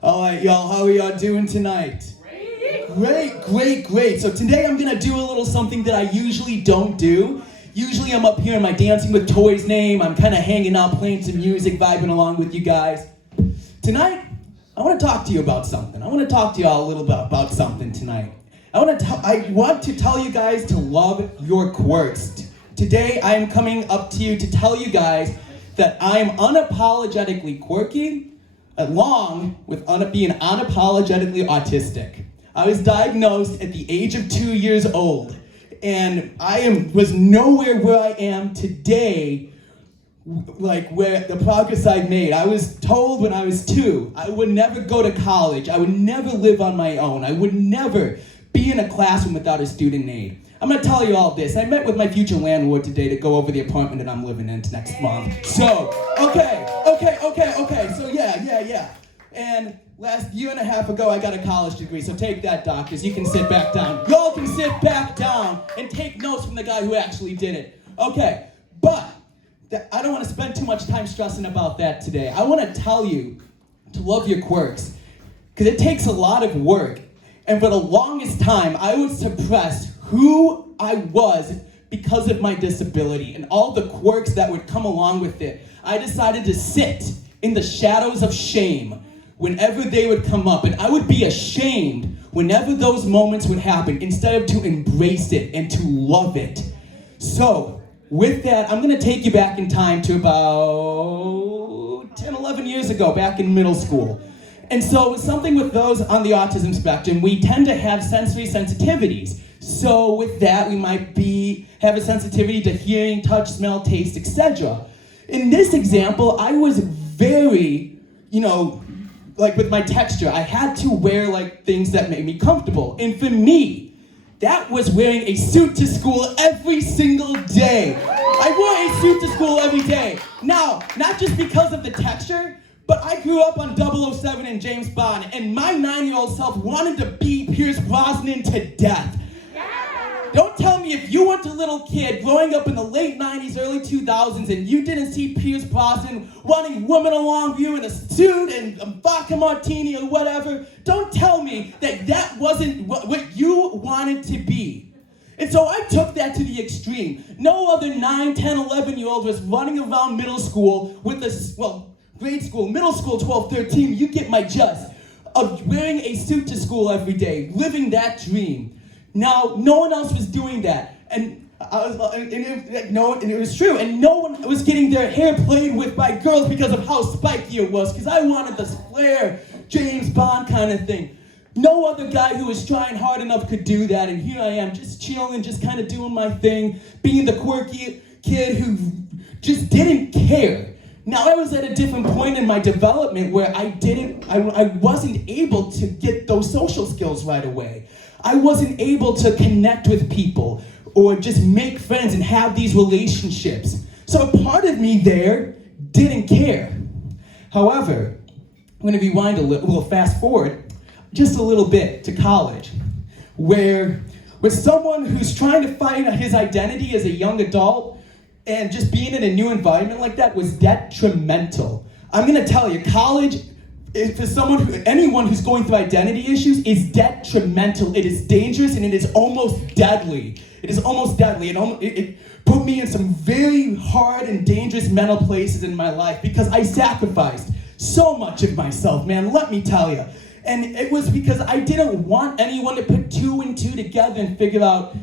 All right, y'all, how are y'all doing tonight? Great. So today I'm gonna do a little something that I usually don't do. Usually I'm up here in my Dancing with Toys name. I'm kind of hanging out, playing some music, vibing along with you guys. Tonight, I want to talk to you about something. I want to talk to y'all a little bit about something tonight. I want to tell you guys to love your quirks. Today, I am coming up to you to tell you guys that I am unapologetically quirky, along with being unapologetically autistic. I was diagnosed at the age of 2 years old, and was nowhere where I am today, like where the progress I made. I was told when I was 2, I would never go to college, I would never live on my own, I would never be in a classroom without a student aid. I'm gonna tell you all this. I met with my future landlord today to go over the apartment that I'm living in next month. So, okay. So yeah. And last year and a half ago, I got a college degree, so take that, doctors. You can sit back down. Y'all can sit back down and take notes from the guy who actually did it. Okay, but I don't want to spend too much time stressing about that today. I want to tell you to love your quirks, because it takes a lot of work. And for the longest time, I would suppress who I was because of my disability and all the quirks that would come along with it. I decided to sit in the shadows of shame whenever they would come up, and I would be ashamed whenever those moments would happen instead of to embrace it and to love it. So, with that, I'm gonna take you back in time to about 10, 11 years ago, back in middle school. And so, with something with those on the autism spectrum, we tend to have sensory sensitivities. So with that, we might have a sensitivity to hearing, touch, smell, taste, etc. In this example, I was very, like with my texture, I had to wear like things that made me comfortable. And for me, that was wearing a suit to school every single day. I wore a suit to school every day. Now, not just because of the texture, but I grew up on 007 and James Bond, and my 9-year-old self wanted to be Pierce Brosnan to death. Don't tell me if you weren't a little kid growing up in the late 90s, early 2000s, and you didn't see Pierce Brosnan running women along you in a suit and a vodka martini or whatever. Don't tell me that wasn't what you wanted to be. And so I took that to the extreme. No other 9, 10, 11-year-old was running around middle school with grade school, middle school, 12, 13, you get my gist, of wearing a suit to school every day, living that dream. Now, no one else was doing that, and it was true, and no one was getting their hair played with by girls because of how spiky it was, because I wanted this flare, James Bond kind of thing. No other guy who was trying hard enough could do that, and here I am, just chilling, just kind of doing my thing, being the quirky kid who just didn't care. Now, I was at a different point in my development where I wasn't able to get those social skills right away. I wasn't able to connect with people or just make friends and have these relationships. So a part of me there didn't care. However, I'm going to rewind a little, fast forward just a little bit to college, where with someone who's trying to find his identity as a young adult, and just being in a new environment like that was detrimental. I'm gonna tell you, college, for anyone who's going through identity issues, is detrimental. It is dangerous and it is almost deadly. It is almost deadly. It put me in some very hard and dangerous mental places in my life because I sacrificed so much of myself, man, let me tell you. And it was because I didn't want anyone to put 2 and 2 together and figure out,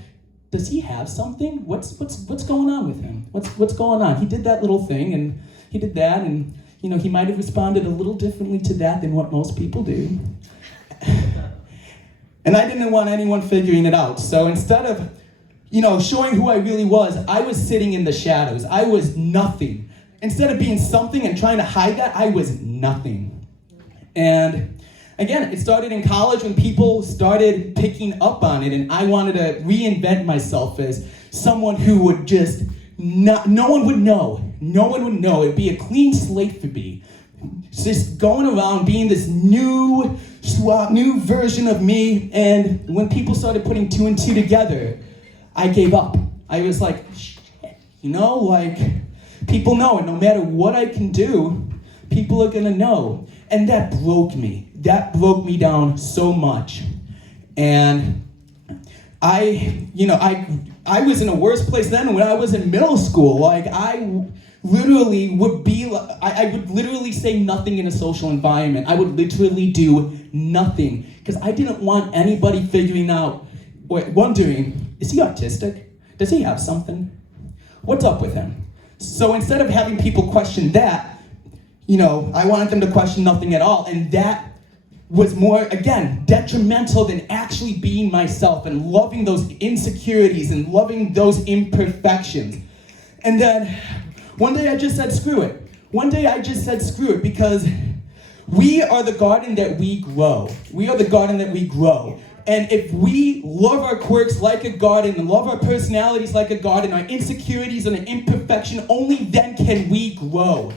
does he have something? What's going on with him? What's going on? He did that little thing, and he did that, and he might have responded a little differently to that than what most people do. And I didn't want anyone figuring it out. So instead of, showing who I really was, I was sitting in the shadows. I was nothing. Instead of being something and trying to hide that, I was nothing. And again, it started in college when people started picking up on it, and I wanted to reinvent myself as someone who would just no one would know. No one would know. It'd be a clean slate for me. Just going around being this new version of me, and when people started putting 2 and 2 together, I gave up. I was like, shit, people know, and no matter what I can do, people are gonna know. And that broke me. That broke me down so much. And I was in a worse place then when I was in middle school. Like, I literally I would literally say nothing in a social environment. I would literally do nothing because I didn't want anybody figuring out, wondering, is he autistic? Does he have something? What's up with him? So instead of having people question that, I wanted them to question nothing at all, and that was more, again, detrimental than actually being myself and loving those insecurities and loving those imperfections. And then one day I just said, screw it. One day I just said, screw it, because we are the garden that we grow. We are the garden that we grow. And if we love our quirks like a garden and love our personalities like a garden, our insecurities and our imperfection, only then can we grow.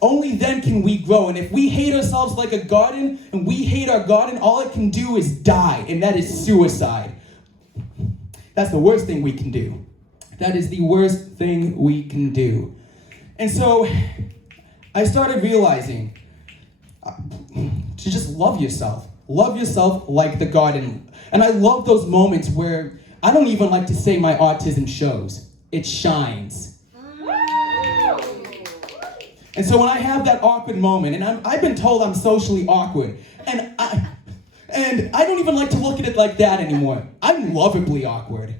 Only then can we grow. And if we hate ourselves like a garden and we hate our garden, all it can do is die, and that is suicide. That's the worst thing we can do. That is the worst thing we can do. And so I started realizing to just love yourself. Love yourself like the garden. And I love those moments where I don't even like to say my autism shows. It shines. And so when I have that awkward moment, and I've been told I'm socially awkward, and I don't even like to look at it like that anymore. I'm lovably awkward.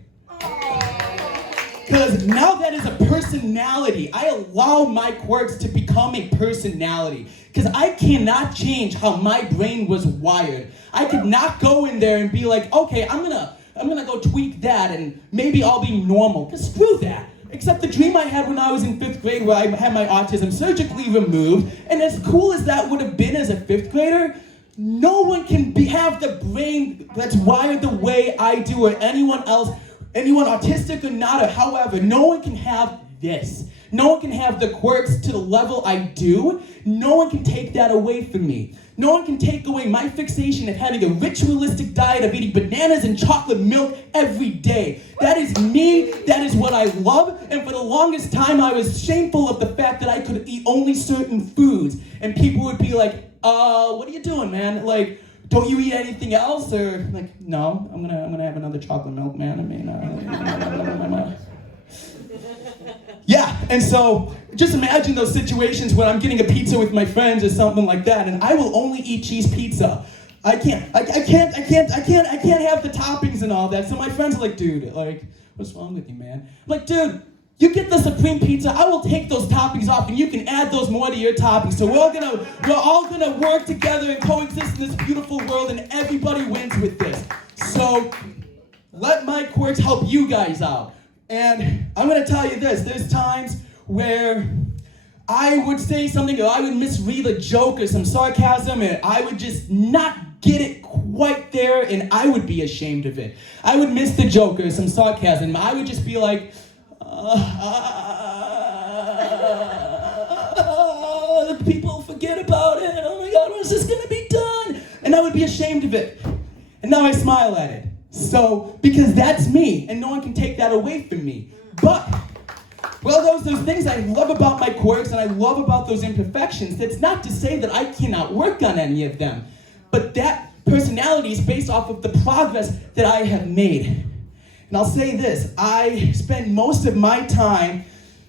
Because now that is a personality. I allow my quirks to become a personality. Because I cannot change how my brain was wired. I could not go in there and be like, okay, I'm gonna go tweak that and maybe I'll be normal. Because screw that. Except the dream I had when I was in 5th grade where I had my autism surgically removed, and as cool as that would have been as a 5th grader, no one can have the brain that's wired the way I do, or anyone else, anyone autistic or not, or however. No one can have this. No one can have the quirks to the level I do. No one can take that away from me. No one can take away my fixation of having a ritualistic diet of eating bananas and chocolate milk every day. That is me, that is what I love, and for the longest time I was shameful of the fact that I could eat only certain foods, and people would be like, what are you doing, man? Like, don't you eat anything else? Or like, no, I'm gonna have another chocolate milk, man. I mean, yeah, and so just imagine those situations when I'm getting a pizza with my friends or something like that, and I will only eat cheese pizza. I can't have the toppings and all that. So my friends are like, dude, like, what's wrong with you, man? I'm like, dude, you get the supreme pizza, I will take those toppings off and you can add those more to your toppings. So we're all gonna work together and coexist in this beautiful world, and everybody wins with this. So let my quirks help you guys out. And I'm gonna tell you this, there's times where I would say something, or I would misread a joke or some sarcasm, and I would just not get it quite there, and I would be ashamed of it. I would miss the joke or some sarcasm. I would just be like, people forget about it. Oh my God, when's this gonna be done? And I would be ashamed of it. And now I smile at it. So, because that's me, and no one can take that away from me. But, well, those things I love about my quirks, and I love about those imperfections. That's not to say that I cannot work on any of them. But that personality is based off of the progress that I have made. And I'll say this, I spend most of my time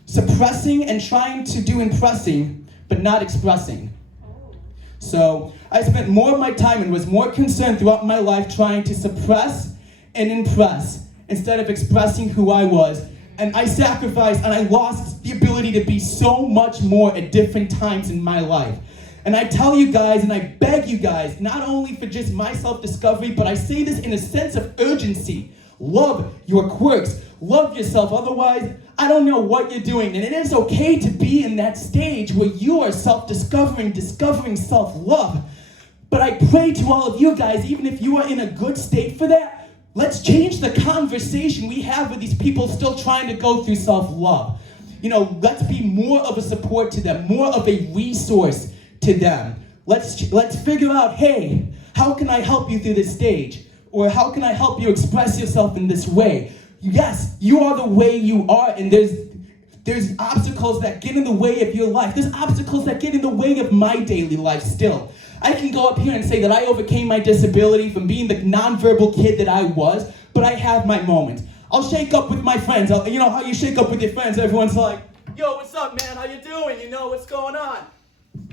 suppressing and trying to do impressing, but not expressing. So I spent more of my time and was more concerned throughout my life trying to suppress and impress instead of expressing who I was. And I sacrificed and I lost the ability to be so much more at different times in my life. And I tell you guys, and I beg you guys, not only for just my self-discovery, but I say this in a sense of urgency. Love your quirks. Love yourself. Otherwise, I don't know what you're doing. And it is okay to be in that stage where you are self-discovering, discovering self-love. But I pray to all of you guys, even if you are in a good state for that, let's change the conversation we have with these people still trying to go through self-love. You know, let's be more of a support to them, more of a resource to them. Let's figure out, hey, how can I help you through this stage? Or how can I help you express yourself in this way? Yes, you are the way you are, and There's obstacles that get in the way of your life. There's obstacles that get in the way of my daily life still. I can go up here and say that I overcame my disability from being the nonverbal kid that I was, but I have my moments. I'll shake up with my friends. You know how you shake up with your friends? Everyone's like, yo, what's up, man? How you doing? You know, what's going on?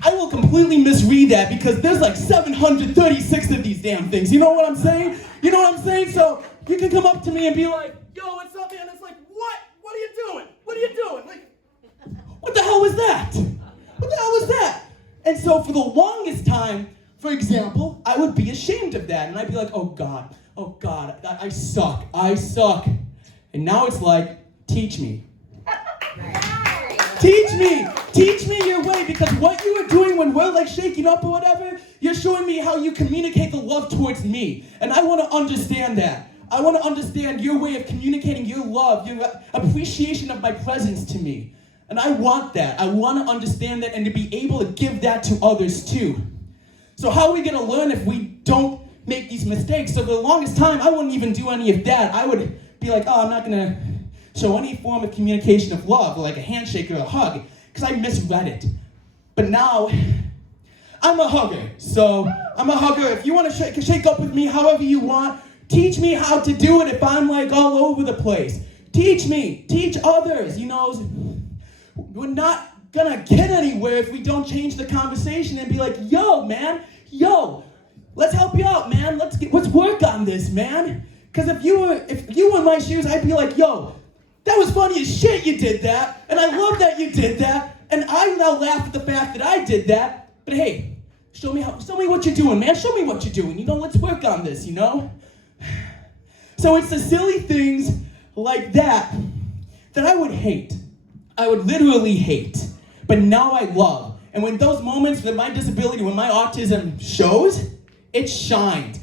I will completely misread that because there's like 736 of these damn things. You know what I'm saying? You know what I'm saying? So you can come up to me and be like, yo, what's up, man? It's like, what? What are you doing? What are you doing? Like, what the hell was that? What the hell was that? And so for the longest time, for example, I would be ashamed of that. And I'd be like, oh God, I suck. And now it's like, teach me. Teach me your way, because what you are doing when we're like shaking up or whatever, you're showing me how you communicate the love towards me. And I want to understand that. I want to understand your way of communicating your love, your appreciation of my presence to me. And I want that. I want to understand that and to be able to give that to others too. So how are we going to learn if we don't make these mistakes? So for the longest time, I wouldn't even do any of that. I would be like, oh, I'm not going to show any form of communication of love, like a handshake or a hug, because I misread it. But now, I'm a hugger. So I'm a hugger. If you want to shake up with me however you want, teach me how to do it if I'm like all over the place. Teach me. Teach others. You know, we're not gonna get anywhere if we don't change the conversation and be like, yo, man, let's help you out, man. Let's work on this, man. Because if you were in my shoes, I'd be like, yo, that was funny as shit you did that, and I love that you did that, and I now laugh at the fact that I did that, but hey, show me what you're doing, man. Show me what you're doing. You know, let's work on this, you know? So it's the silly things like that I would hate. I would literally hate, but now I love. And when those moments that my disability, when my autism shows, it shined.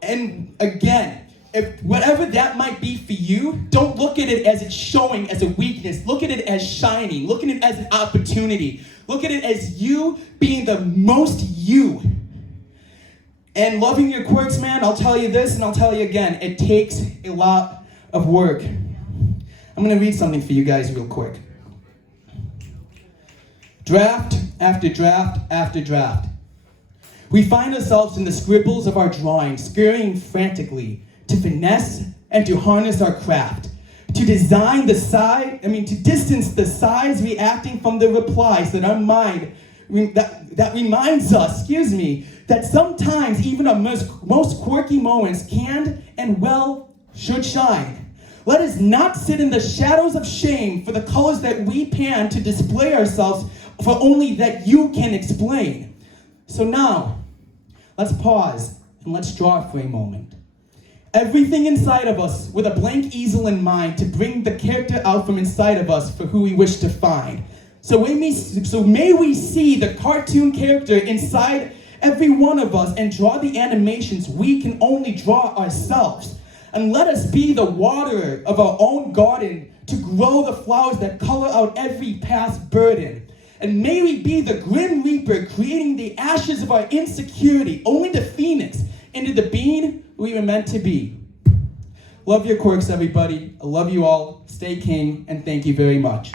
And again, if whatever that might be for you, don't look at it as it's showing as a weakness. Look at it as shining. Look at it as an opportunity. Look at it as you being the most you. And loving your quirks, man, I'll tell you this and I'll tell you again, it takes a lot of work. I'm gonna read something for you guys real quick. Draft after draft after draft. We find ourselves in the scribbles of our drawing, scurrying frantically to finesse and to harness our craft, to distance the size reacting from the replies that our mind, that reminds us, that sometimes even our most quirky moments can and well should shine. Let us not sit in the shadows of shame for the colors that we pan to display ourselves for only that you can explain. So now, let's pause and let's draw for a moment. Everything inside of us with a blank easel in mind to bring the character out from inside of us for who we wish to find. So may we see the cartoon character inside every one of us and draw the animations we can only draw ourselves. And let us be the waterer of our own garden to grow the flowers that color out every past burden. And may we be the grim reaper creating the ashes of our insecurity only to phoenix into the being we were meant to be. Love your quirks, everybody. I love you all. Stay king, and thank you very much.